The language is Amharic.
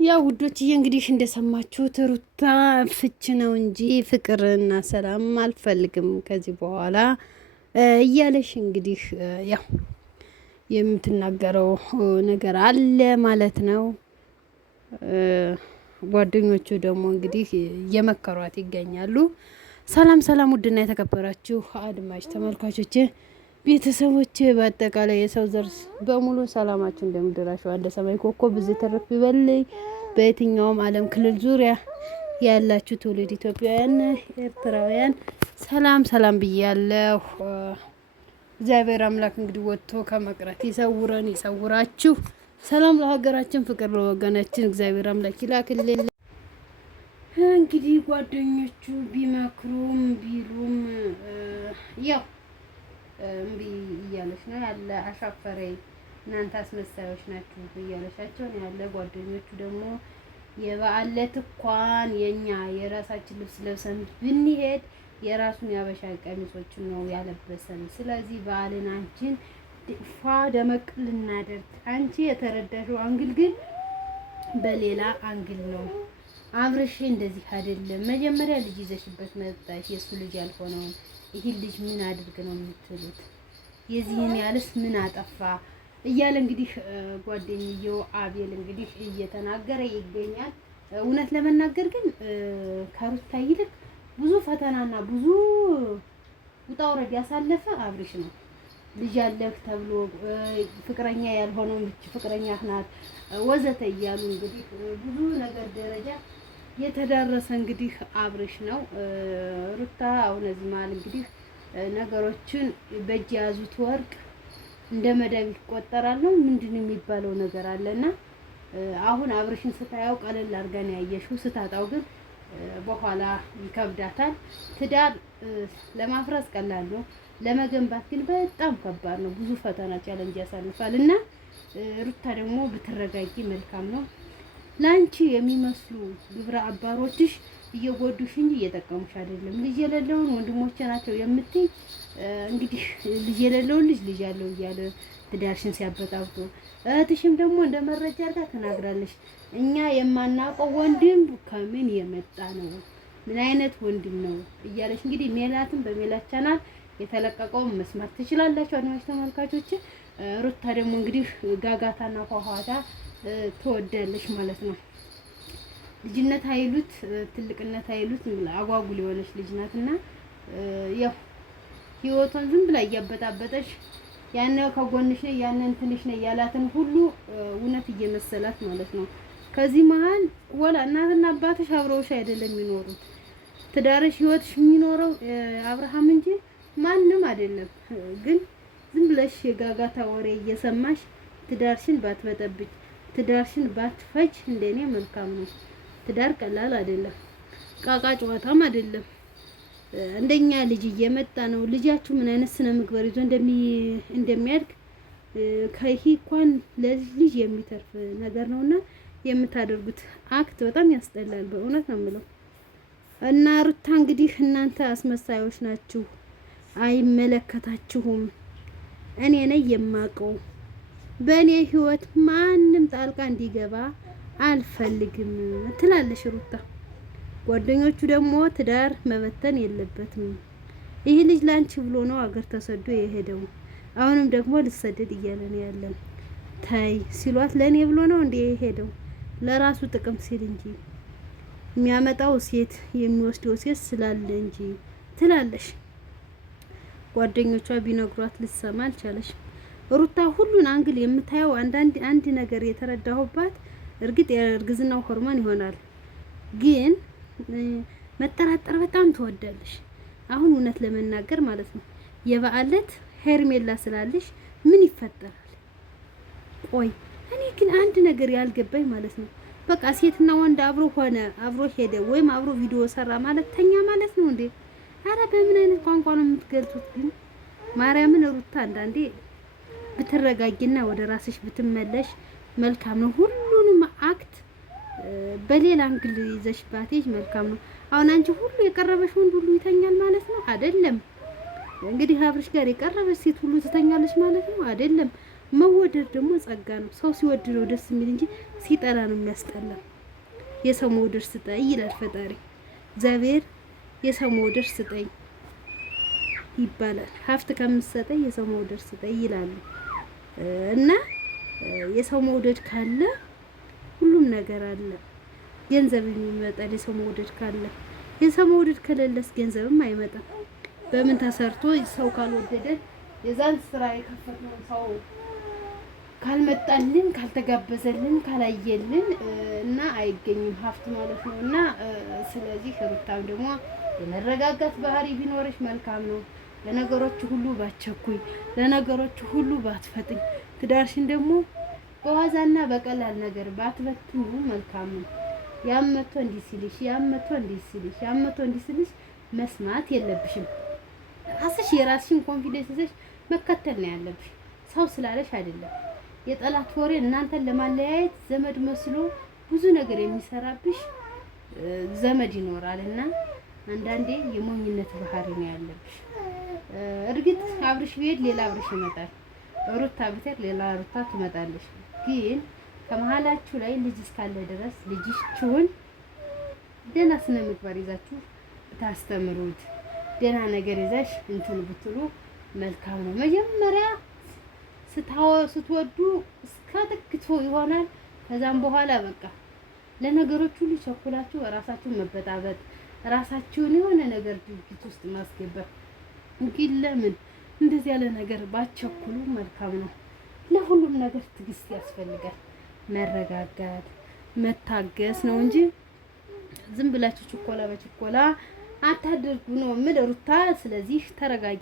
ያ ውዶችዬ እንግዲህ እንደሰማችሁት ሩታ ፍች ነው እንጂ ፍቅርና ሰላም አልፈልግም ከዚህ በኋላ እያለሽ እንግዲህ ያው የምትናገረው ነገር አለ ማለት ነው። ጓደኞቹ ደግሞ እንግዲህ እየመከሯት ይገኛሉ። ሰላም ሰላም፣ ውድና የተከበራችሁ አድማጭ ተመልካቾች ቤተሰቦች በአጠቃላይ የሰው ዘር በሙሉ ሰላማችሁ እንደምድራችሁ እንደ ሰማይ ኮከብ ብዙ ተረፍ ይበልኝ። በየትኛውም ዓለም ክልል ዙሪያ ያላችሁ ትውልድ ኢትዮጵያውያን፣ ኤርትራውያን ሰላም ሰላም ብያለሁ። እግዚአብሔር አምላክ እንግዲህ ወጥቶ ከመቅረት ይሰውረን ይሰውራችሁ። ሰላም ለሀገራችን፣ ፍቅር ለወገናችን እግዚአብሔር አምላክ ይላክልን። እንግዲህ ጓደኞቹ ቢመክሩም ቢሉም ያው እምቢ እያለች ነው ያለ። አሻፈረኝ እናንተ አስመሳዮች ናችሁ እያለሻቸው ነው ያለ። ጓደኞቹ ደግሞ የበዓል ዕለት እንኳን የኛ የራሳችን ልብስ ለብሰን ብንሄድ የራሱን ያበሻ ቀሚሶችን ነው ያለበሰን። ስለዚህ በዓልን አንቺን ፏ ደመቅ ልናደርግ፣ አንቺ የተረዳሽው አንግል ግን በሌላ አንግል ነው። አብረሽ እንደዚህ አይደለም። መጀመሪያ ልጅ ይዘሽበት መጣሽ፣ የሱ ልጅ ያልሆነውን ይህን ልጅ ምን አድርግ ነው የምትሉት? የዚህን ያልስ ምን አጠፋ እያለ እንግዲህ ጓደኛዬው አቤል እንግዲህ እየተናገረ ይገኛል። እውነት ለመናገር ግን ከሩታ ይልቅ ብዙ ፈተናና ብዙ ውጣ ውረድ ያሳለፈ አብርሽ ነው። ልጅ አለህ ተብሎ ፍቅረኛ ያልሆነው ፍቅረኛ ናት ወዘተ እያሉ እንግዲህ ብዙ ነገር ደረጃ የተዳረሰ እንግዲህ አብርሽ ነው። ሩታ አሁን እዚህ መሀል እንግዲህ ነገሮችን በእጅ የያዙት ወርቅ እንደ መዳብ ይቆጠራል ነው ምንድን የሚባለው ነገር አለና አሁን አብርሽን ስታየው ቀለል አድርገን ያየሽው፣ ስታጣው ግን በኋላ ይከብዳታል። ትዳር ለማፍረስ ቀላል ነው፣ ለመገንባት ግን በጣም ከባድ ነው። ብዙ ፈተና ቻለንጅ ያሳልፋል እና ሩታ ደግሞ ብትረጋጊ መልካም ነው። ላንቺ የሚመስሉ ግብረ አባሮችሽ እየጎዱሽ እንጂ እየጠቀሙሽ አይደለም። ልጅ የሌለውን ወንድሞቼ ናቸው የምትይ እንግዲህ ልጅ የሌለውን ልጅ ያለው እያለ ትዳርሽን ሲያበጣብጡ፣ እህትሽም ደግሞ እንደ መረጃ አድርጋ ተናግራለች። እኛ የማናውቀው ወንድም ከምን የመጣ ነው፣ ምን አይነት ወንድም ነው እያለች እንግዲህ ሜላትን በሜላት ቻናል የተለቀቀውን መስማት ትችላላችሁ አድማጭ ተመልካቾች። ሩታ ደግሞ እንግዲህ ጋጋታና ፏፏታ ትወዳለች ማለት ነው። ልጅነት አይሉት ትልቅነት አይሉት አጓጉል የሆነች ልጅ ናትና ያው ህይወቷን ዝም ብላ እያበጣበጠች ያን ከጎንሽ ነው ያን እንትንሽ ነው ያላትን ሁሉ እውነት እየመሰላት ማለት ነው። ከዚህ መሀል ወላ እናትና አባትሽ አብረውሽ አይደለም የሚኖሩት። ትዳርሽ ህይወትሽ የሚኖረው አብርሃም እንጂ ማንም አይደለም። ግን ዝም ብለሽ የጋጋታ ወሬ እየሰማሽ ትዳርሽን ባትበጠብጭ፣ ትዳርሽን ባትፈጅ እንደኔ መልካም ነው። ትዳር ቀላል አይደለም፣ ቃቃ ጨዋታም አይደለም። እንደኛ ልጅ እየመጣ ነው። ልጃችሁ ምን አይነት ስነ ምግባር ይዞ እንደሚያድግ ከይሄ እንኳን ለዚህ ልጅ የሚተርፍ ነገር ነውና የምታደርጉት አክት በጣም ያስጠላል። በእውነት ነው የምለው። እና ሩታ እንግዲህ እናንተ አስመሳዮች ናችሁ፣ አይመለከታችሁም። እኔ ነኝ የማውቀው። በእኔ ህይወት ማንም ጣልቃ እንዲገባ አልፈልግም ትላለሽ ሩታ። ጓደኞቹ ደግሞ ትዳር መበተን የለበትም፣ ይህ ልጅ ላንቺ ብሎ ነው አገር ተሰዶ የሄደው፣ አሁንም ደግሞ ልሰደድ እያለ ነው ያለን። ታይ ሲሏት ለኔ ብሎ ነው እንዴ የሄደው? ለራሱ ጥቅም ሲል እንጂ የሚያመጣው ሴት የሚወስደው ሴት ስላለ እንጂ ትላለሽ። ጓደኞቿ ቢነግሯት ልትሰማ አልቻለሽ። ሩታ ሁሉን አንግል የምታየው አንድ ነገር የተረዳሁባት፣ እርግጥ የእርግዝናው ሆርሞን ይሆናል፣ ግን መጠራጠር በጣም ትወዳለሽ። አሁን እውነት ለመናገር ማለት ነው የበዓል ዕለት ሄርሜላ ስላለሽ ምን ይፈጠራል? ቆይ እኔ ግን አንድ ነገር ያልገባኝ ማለት ነው በቃ ሴትና ወንድ አብሮ ሆነ አብሮ ሄደ ወይም አብሮ ቪዲዮ ሰራ ማለት ተኛ ማለት ነው እንዴ? አረ በምን አይነት ቋንቋ ነው የምትገልጹት? ግን ማርያምን ሩታ አንዳንዴ ብትረጋጊና ወደ ራስሽ ብትመለሽ መልካም ነው። ሁሉንም አክት በሌላ አንግል ይዘሽ ባትሄጂ መልካም ነው። አሁን አንቺ ሁሉ የቀረበሽ ወንድ ሁሉ ይተኛል ማለት ነው አይደለም። እንግዲህ አብርሽ ጋር የቀረበሽ ሴት ሁሉ ትተኛለች ማለት ነው አይደለም። መወደድ ደግሞ ጸጋ ነው። ሰው ሲወድ ነው ደስ የሚል እንጂ ሲጠላ ነው የሚያስጠላ። የሰው መውደድ ስጠኝ ይላል ፈጣሪ። እግዚአብሔር የሰው መውደድ ስጠኝ ይባላል። ሀብት ከምትሰጠኝ የሰው መውደድ ስጠኝ ይላሉ። እና የሰው መውደድ ካለ ሁሉም ነገር አለ። ገንዘብ የሚመጣል የሰው መውደድ ካለ። የሰው መውደድ ከሌለስ ገንዘብም አይመጣም። በምን ተሰርቶ ሰው ካልወደደን የዛን ስራ የከፈትነው ሰው ካልመጣልን ካልተጋበዘልን ካላየልን እና አይገኝም ሀብት ማለት ነው። እና ስለዚህ ሩታም ደግሞ የመረጋጋት ባህሪ ቢኖርሽ መልካም ነው። ለነገሮች ሁሉ ባትቸኩይ፣ ለነገሮች ሁሉ ባትፈጥኝ፣ ትዳርሽን ደግሞ በዋዛና በቀላል ነገር ባትበትኑ መልካም ነው። ያመቶ እንዲህ ሲልሽ ያመቶ እንዲህ ሲልሽ ያመቶ እንዲህ ሲልሽ መስማት የለብሽም። ራስሽ የራስሽን ኮንፊደንስ ይዘሽ መከተል ነው ያለብሽ። ሰው ስላለሽ አይደለም። የጠላት ወሬ እናንተን ለማለያየት ዘመድ መስሎ ብዙ ነገር የሚሰራብሽ ዘመድ ይኖራልና አንዳንዴ የሞኝነት ባህሪ ነው ያለብሽ። እርግጥ አብርሽ ቢሄድ ሌላ አብርሽ ይመጣል፣ ሩታ ብትሄድ ሌላ ሩታ ትመጣለች። ግን ከመሀላችሁ ላይ ልጅ እስካለ ድረስ ልጅችሁን ደህና ስነ ምግባር ይዛችሁ ታስተምሩት፣ ደህና ነገር ይዘሽ እንትን ብትሉ መልካም ነው። መጀመሪያ ስትወዱ እስከ ጥግቶ ይሆናል። ከዛም በኋላ በቃ ለነገሮች ሁሉ ቸኩላችሁ ራሳችሁን መበጣበጥ፣ ራሳችሁን የሆነ ነገር ድርጊት ውስጥ ማስገባት። ግን ለምን እንደዚህ ያለ ነገር ባቸኩሉ መልካም ነው። ለሁሉም ነገር ትዕግስት ያስፈልጋል። መረጋጋት፣ መታገስ ነው እንጂ ዝም ብላችሁ ችኮላ በችኮላ አታድርጉ ነው የምል ሩታ። ስለዚህ ተረጋጋ።